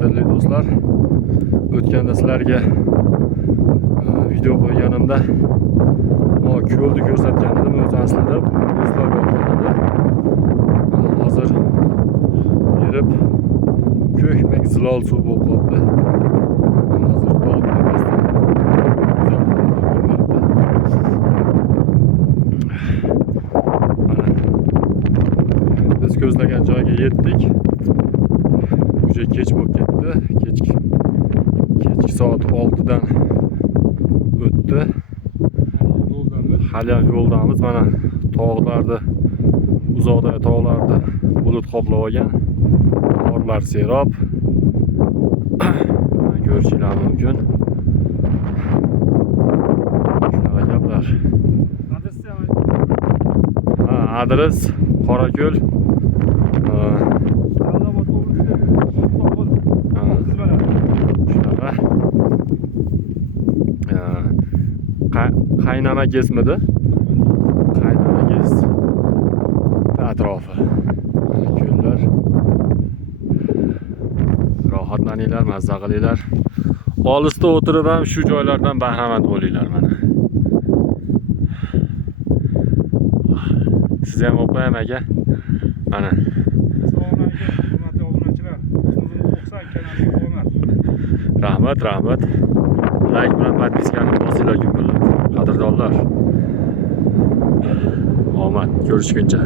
qadrli do'stlar, o'tganda sizlarga video qo'yganimda ko'lni ko'rsatgan edim. O'zi aslida muzlab yotgan edi. Hozir erib ko'hmak zilol suv bo'lib qoldi. Hozir to'liq biz ko'zlagan joyga yetdik. Uca kech bo'lib ketdi. Kechki soat 6dan o'tdi. Hali yo'ldamiz. Mana tog'larda, uzoqdagi tog'larda bulut qoplab olgan. Qorlar serob. Ko'rishingiz mumkin. Shunaqa gaplar. Adres Qorako'l. Qaynama kesmidi? Qaynama kes atrofi. Ko'llar. Rohatlaninglar, mazza qilinglar. Olisda o'tirib ham shu joylardan bahramand bo'linglar mana. Siz ham o'qiyam aka. Mana. Rahmat. Like bilan podpiskani bosinglar ko'ngillar. Qadrdonlar. Omad, ko'rishguncha.